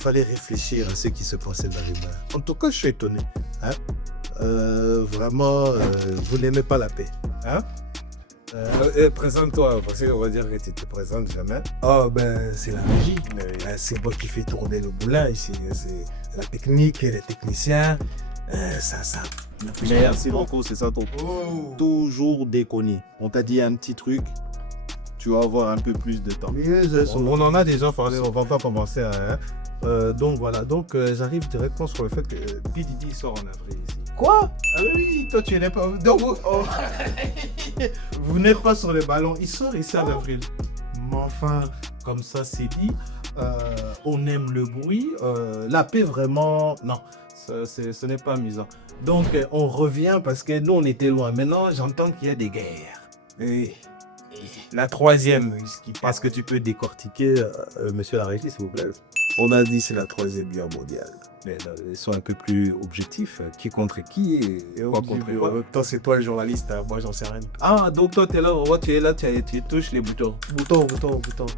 fallait réfléchir à ce qui se passait dans les mains. En tout cas, je suis étonné. Hein? Vraiment, vous n'aimez pas la paix. Hein? Présente-toi, parce qu'on va dire que tu ne te présentes jamais. Oh, ben, c'est la magie. C'est moi qui fais tourner le moulin ici. C'est la technique et les techniciens. Ça. Merci beaucoup, c'est ça ton. Oh. Toujours déconner. On t'a dit un petit truc, tu vas avoir un peu plus de temps. On en a déjà parlé, on va pas commencer à... donc voilà, j'arrive directement sur le fait que P. Diddy sort en avril ici. Quoi? Ah oui, toi tu n'es pas... Donc, vous n'êtes pas sur les ballons, il sort ici en avril. Mais enfin, comme ça c'est dit, on aime le bruit, la paix vraiment... Non, ce n'est pas amusant. Donc on revient parce que nous on était loin. Maintenant j'entends qu'il y a des guerres. Et la troisième, Est-ce que tu peux décortiquer, monsieur la régie, s'il vous plaît? on a dit c'est la troisième guerre mondiale. Mais ils sont un peu plus objectifs. Qui contre qui et quoi contre quoi? Toi c'est toi le journaliste, moi j'en sais rien. Ah, donc toi, tu es là, tu es là, tu touches les boutons. Bouton.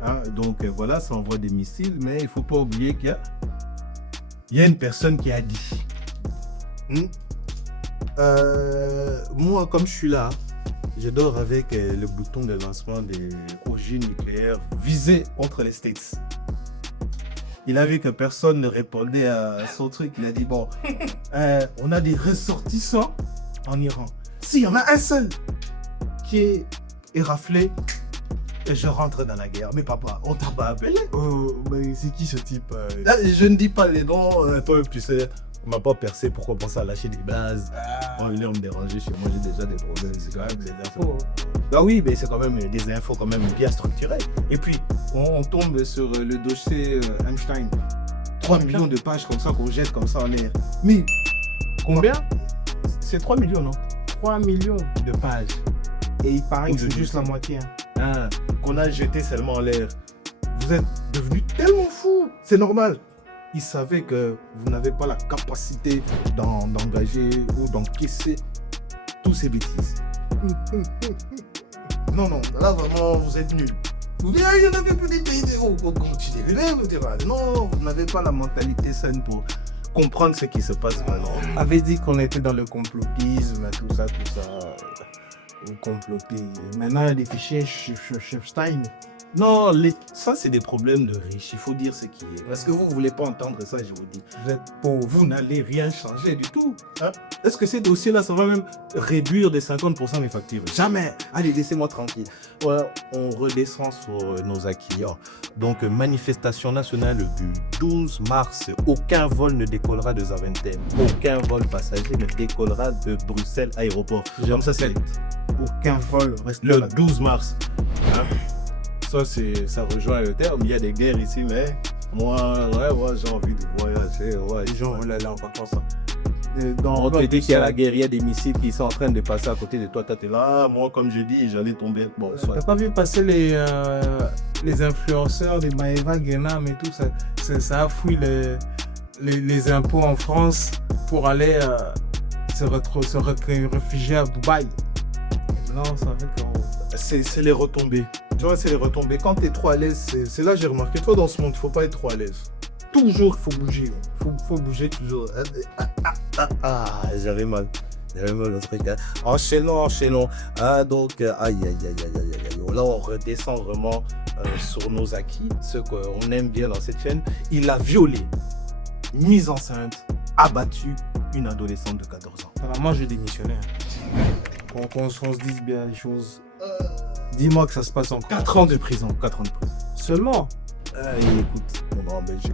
Hein, donc voilà, ça envoie des missiles, mais il ne faut pas oublier qu'il y a une personne qui a dit. Moi, comme je suis là, je dors avec le bouton de lancement des ogives nucléaires visées contre les States. Il a vu que personne ne répondait à son truc. Il a dit, bon, on a des ressortissants en Iran. S'il y en a un seul qui est éraflé, et je rentre dans la guerre. Mais papa, on t'a pas appelé? Oh, mais c'est qui ce type Là, je ne dis pas les noms. Toi, tu sais, on m'a pas percé pour commencer à lâcher des bases. On venait me déranger chez moi, j'ai déjà des problèmes. C'est quand même des infos. Ah oui, mais c'est quand même des infos quand même bien structurées. Et puis, on tombe sur le dossier Einstein. 3 millions de pages comme ça qu'on jette comme ça en l'air. Mais Combien? c'est 3 millions, non? 3 millions de pages. Et il paraît que c'est juste la moitié. Ah, qu'on a jeté seulement en l'air. Vous êtes devenu tellement fou. C'est normal. Ils savaient que vous n'avez pas la capacité d'engager ou d'encaisser tous ces bêtises. Non, là vraiment, vous êtes nuls. Vous dites, il n'y en avait plus d'idées. Non, vous n'avez pas la mentalité saine pour comprendre ce qui se passe maintenant. On avait dit qu'on était dans le complotisme, tout ça. Vous complotez. Maintenant, il y a des fichiers Stein. Non, ça c'est des problèmes de riches, il faut dire ce qui est. Parce que vous ne voulez pas entendre ça, je vous dis. Vous êtes pauvre. Vous n'allez rien changer du tout. Hein? Est-ce que ces dossiers-là, ça va même réduire de 50% mes factures? Jamais. Allez, laissez-moi tranquille. Ouais, on redescend sur nos acquis. Donc, manifestation nationale du 12 mars. Aucun vol ne décollera de Zaventem. Aucun vol passager ne décollera de Bruxelles Aéroport. Comme ça, c'est Aucun vol reste le 12 mars. Hein? Ça rejoint le terme. Il y a des guerres ici, mais moi j'ai envie de voyager. Ouais, Les gens veulent aller en vacances. On te dit qu'il y a la guerre, il y a des missiles qui sont en train de passer à côté de toi. Tu es là, moi, comme je dis, j'allais tomber. Bon, t'as pas vu passer les influenceurs, des Maëva, Guénam et tout ça a fouillé les impôts en France pour aller se réfugier à Dubaï. Non, ça fait que c'est les retombées. Tu vois, c'est les retombées. Quand tu es trop à l'aise, c'est là que j'ai remarqué. Toi, dans ce monde, il ne faut pas être trop à l'aise. Toujours, il faut bouger. Il faut bouger toujours. J'avais mal. Le truc. Enchaînons. Ah, donc, aïe. Là, on redescend vraiment sur nos acquis. Ce qu'on aime bien dans cette chaîne. Il a violé, mise enceinte, abattu une adolescente de 14 ans. alors, moi, je démissionnais. Qu'on se dise bien les choses. Dis-moi que ça se passe en 4 ans de prison. 4 ans de prison. Seulement. Écoute, on est en Belgique.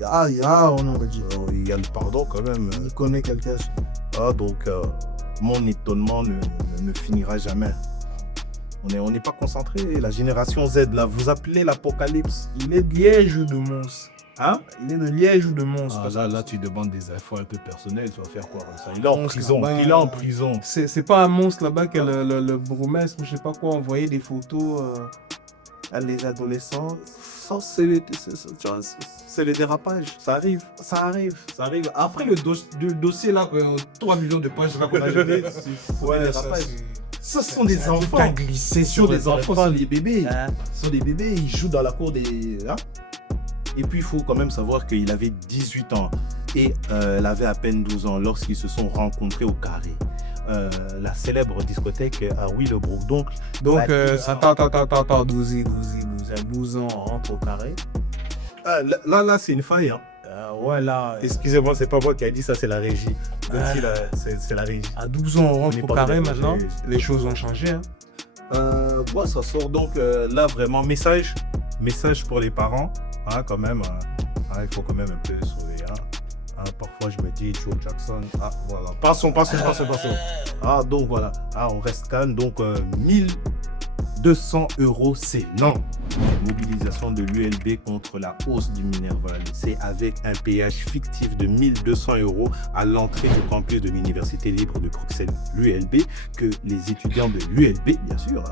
On est en Belgique. Il y a le pardon quand même. Il connaît quelqu'un. Ah, donc, mon étonnement ne finira jamais. On n'est pas concentré. La génération Z, là, vous appelez l'apocalypse. Il est de Liège ou de Mons? Hein? Il est de Liège ou de Mons? Là, tu demandes des infos un peu personnelles. Tu vas faire quoi comme ça? Il est en prison. Il est en prison. C'est pas à Mons là-bas que le bourgmestre, je sais pas quoi, envoyait des photos à les adolescents. Ça, c'est le dérapage. Ça arrive. Après le dossier là, 3 millions de pages là qu'on a jeté, c'est le dérapage. Ce sont des enfants glissés sur des enfants, sont des bébés. Ce sont des bébés, ils jouent dans la cour des... Hein? Et puis, il faut quand même savoir qu'il avait 18 ans et elle avait à peine 12 ans lorsqu'ils se sont rencontrés au Carré. La célèbre discothèque à Willowbrook. Donc, Attends, 12 ans, on rentre au Carré. là, c'est une faille. Hein. Ouais, là. Excusez-moi, c'est pas moi qui a dit ça, c'est la régie. C'est la régie. À 12 ans, on On rentre est au pas Carré d'accord, maintenant. j'ai- Les choses ont changé. Hein. Ça sort donc là vraiment message pour les parents, hein, quand même. Il faut quand même un peu sauver. Parfois je me dis Joe Jackson. Voilà. Passons. Donc voilà. On reste calme. Donc 1200 €, c'est non. Mobilisation de l'ULB contre la hausse du Minerval. C'est avec un péage fictif de 1200 € à l'entrée du campus de l'Université libre de Bruxelles, l'ULB, que les étudiants de l'ULB, bien sûr,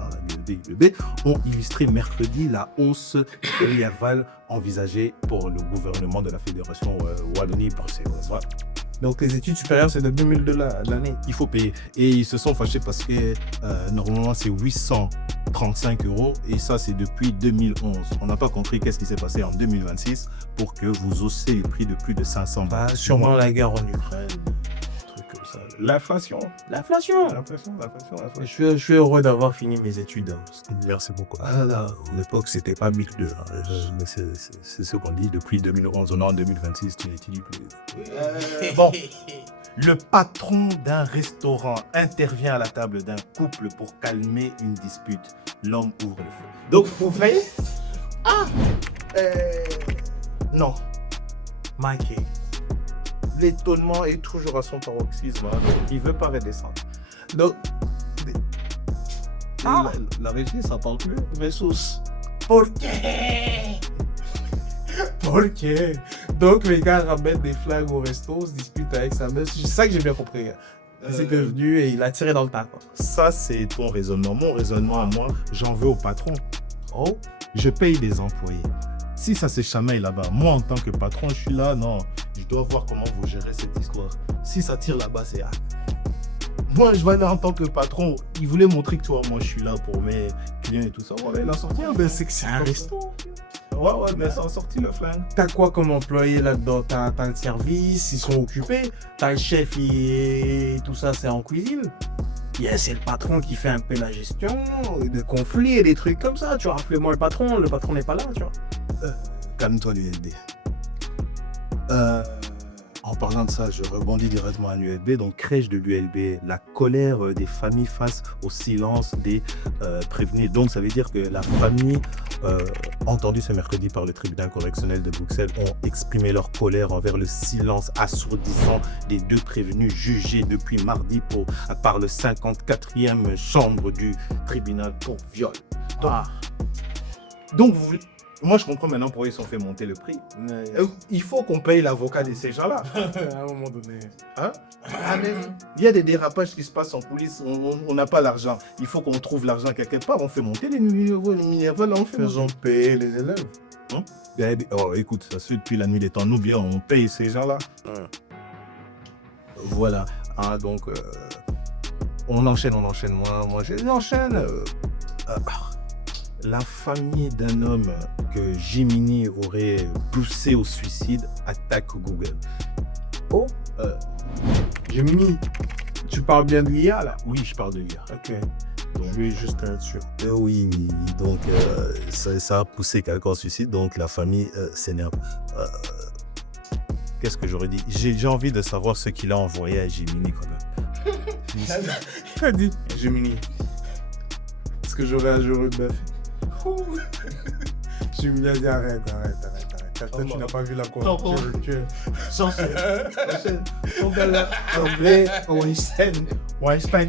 l'ULB, ont illustré mercredi la hausse du Minerval envisagée pour le gouvernement de la Fédération Wallonie-Bruxelles. Voilà. Donc les études supérieures, c'est de 2000 $ l'année. Il faut payer. Et ils se sont fâchés parce que normalement c'est 835 € et ça c'est depuis 2011. On n'a pas compris qu'est-ce qui s'est passé en 2026 pour que vous haussez le prix de plus de 500 Bah, balles. sûrement la guerre en Ukraine, un truc comme ça. L'inflation. L'inflation. L'inflation. Je suis heureux d'avoir fini mes études. Hein, parce que Merci beaucoup. à l'époque, c'était pas 1002. Mais c'est ce qu'on dit depuis 2011. On est en 2026, tu n'étudies plus. Bon, Le patron d'un restaurant intervient à la table d'un couple pour calmer une dispute. L'homme ouvre le feu. Donc, vous voyez? Non. Mikey. L'étonnement est toujours à son paroxysme. Donc, il ne veut pas redescendre. Donc, La régie, ça parle plus. Ressources. Pourquoi? Donc, les gars ramènent des flingues au resto, se disputent avec sa meuf. C'est ça que j'ai bien compris. C'est devenu et il a tiré dans le tas. Quoi. Ça, c'est ton raisonnement. Mon raisonnement à moi, j'en veux au patron. Oh, Je paye des employés. Si ça se chamaille là-bas, moi en tant que patron, je suis là, non, je dois voir comment vous gérez cette histoire. Si ça tire là-bas, c'est moi, je vais là en tant que patron. Il voulait montrer que toi, moi, je suis là pour mes clients et tout ça. Ouais, il a sorti un ben c'est que c'est un resto. Ouais, mais ça a sorti le flingue. T'as quoi comme employé là-dedans? T'as le service, ils sont occupés. T'as le chef et tout ça, c'est en cuisine. C'est le patron qui fait un peu la gestion, des conflits et des trucs comme ça. Tu vois, rappelez-moi le patron n'est pas là, tu vois. Calme-toi, l'ULB. En parlant de ça, je rebondis directement à l'ULB. Donc, crèche de l'ULB, la colère des familles face au silence des prévenus. Donc, ça veut dire que la famille, entendue ce mercredi par le tribunal correctionnel de Bruxelles, ont exprimé leur colère envers le silence assourdissant des deux prévenus jugés depuis mardi par le 54e chambre du tribunal pour viol. Donc, moi, je comprends maintenant pourquoi ils ont fait monter le prix. Il faut qu'on paye l'avocat de ces gens-là. À un moment donné. Mais il y a des dérapages qui se passent en coulisses. On n'a pas l'argent. Il faut qu'on trouve l'argent quelque part. On fait monter les Minerval. Faisons payer les élèves. Écoute, ça se fait depuis la nuit des temps. Nous, bien, on paye ces gens-là. Voilà. Donc, on enchaîne. J'enchaîne. La famille d'un homme que Gemini aurait poussé au suicide attaque Google. Gemini, tu parles bien de l'IA là? Oui, je parle de l'IA. Ok. Donc, je vais juste là-dessus. Oui, donc ça a poussé quelqu'un au suicide, donc la famille s'énerve. Qu'est-ce que j'aurais dit? J'ai envie de savoir ce qu'il a envoyé à Gemini quand même. Qu'a dit Gemini? Est-ce que j'aurais un jour de meuf? Gemini a dit arrête. Toi, tu n'as pas vu la quoi? Donc là, en vrai, Weinstein,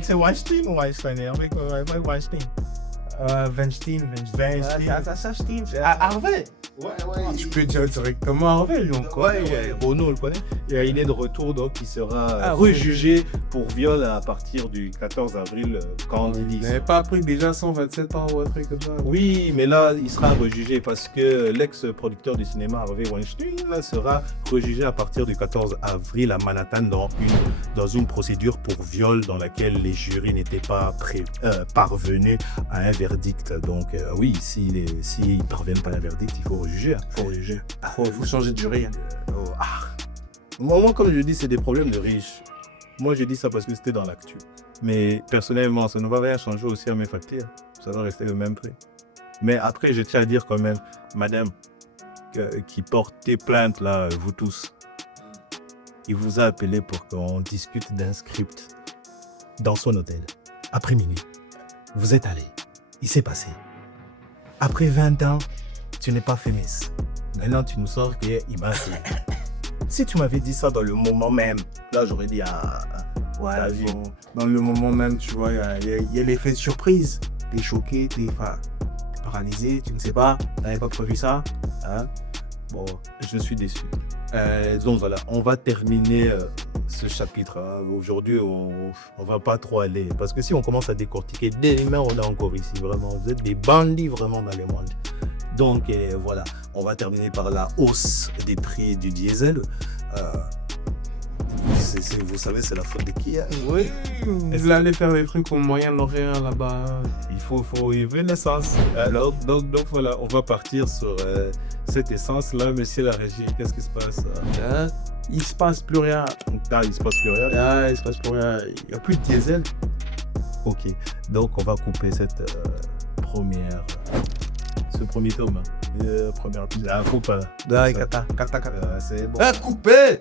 c'est Weinstein ou Weinstein? Avec Weinstein. Weinstein. Harvey. Tu peux dire directement Harvey, lui, encore. Bono, on le connaît. Et il est de retour, donc il sera rejugé pour viol à partir du 14 avril quand il Il n'avait pas pris déjà 127 ans ou un truc comme ça. Oui, mais là, il sera rejugé parce que l'ex-producteur du cinéma Harvey Weinstein là, sera rejugé à partir du 14 avril à Manhattan dans une procédure pour viol dans laquelle les jurys n'étaient pas parvenus à un verdict. Donc oui, s'ils ne parviennent pas à un verdict, il faut juger. Il faut changer de jury. Moi, comme je dis, c'est des problèmes de riches. Moi, je dis ça parce que c'était dans l'actu. Mais personnellement, ça ne va rien changer aussi à mes factures. Ça va rester le même prix. Mais après, je tiens à dire quand même, madame, qui portez plainte là, vous tous, il vous a appelé pour qu'on discute d'un script dans son hôtel. Après minuit, vous êtes allé. Il s'est passé. Après 20 ans, tu n'es pas féministe. Maintenant, tu nous sors qu'il m'a appelé. Si tu m'avais dit ça dans le moment même, là, j'aurais dit Ouais, dans le moment même, tu vois, il y a l'effet de surprise. T'es choqué, t'es paralysé, tu ne sais pas, t'avais pas prévu ça. Hein? Bon, je suis déçu. Donc voilà, on va terminer ce chapitre. Aujourd'hui, on va pas trop aller. Parce que si on commence à décortiquer, demain, on est encore ici. Vraiment, vous êtes des bandits vraiment dans le monde. Donc voilà, on va terminer par la hausse des prix du diesel. Vous savez, c'est la faute de qui? Oui. Vous allez faire des trucs au Moyen-Orient là-bas. Il faut élever l'essence. Alors, donc voilà, on va partir sur cette essence-là. Monsieur la régie, qu'est-ce qui se passe? Il se passe plus rien. Il se passe plus rien. Il se passe plus rien. Il n'y a plus de diesel. Ok, donc on va couper cette ce premier tome. Première épisode. Faut pas. Kata. C'est bon. Coupé!